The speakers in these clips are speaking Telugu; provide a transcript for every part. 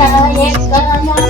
Yang namanya.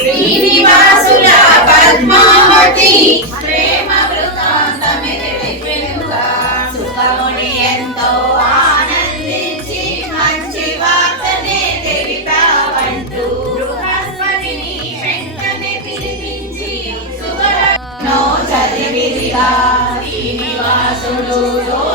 nos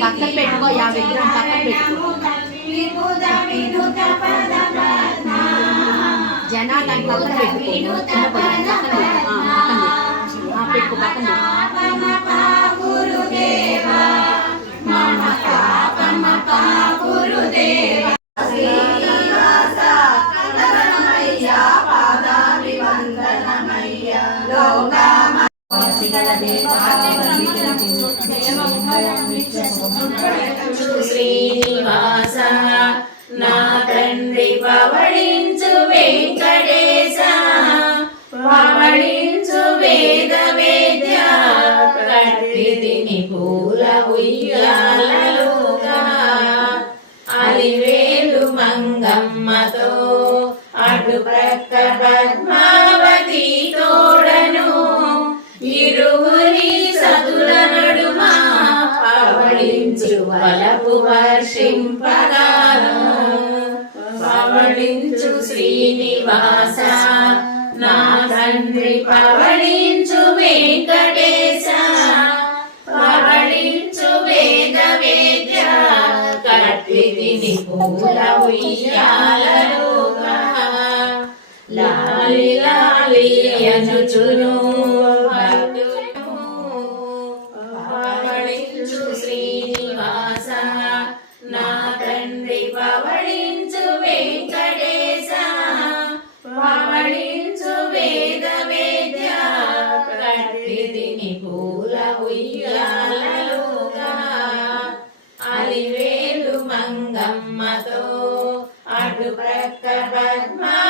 పక్క పెట్టుకో యా విగ్రహం పక్క పెట్టుకో జనా దాని పక్కన పెట్టుకో పెట్టుకో పక్కన శ్రీనివాస నా తండ్రి పవళించు వెంకటేశ పవళించు వేద వేద్య కట్టిదిని పూల ఉయ్యాలలుగా అలివేలు మంగమ్మతో అటు ప్రక్క పద్మ పూల ఉయ్యాలలుగా లాలి లాలి అనుచును मातो अडुप्रकर्मा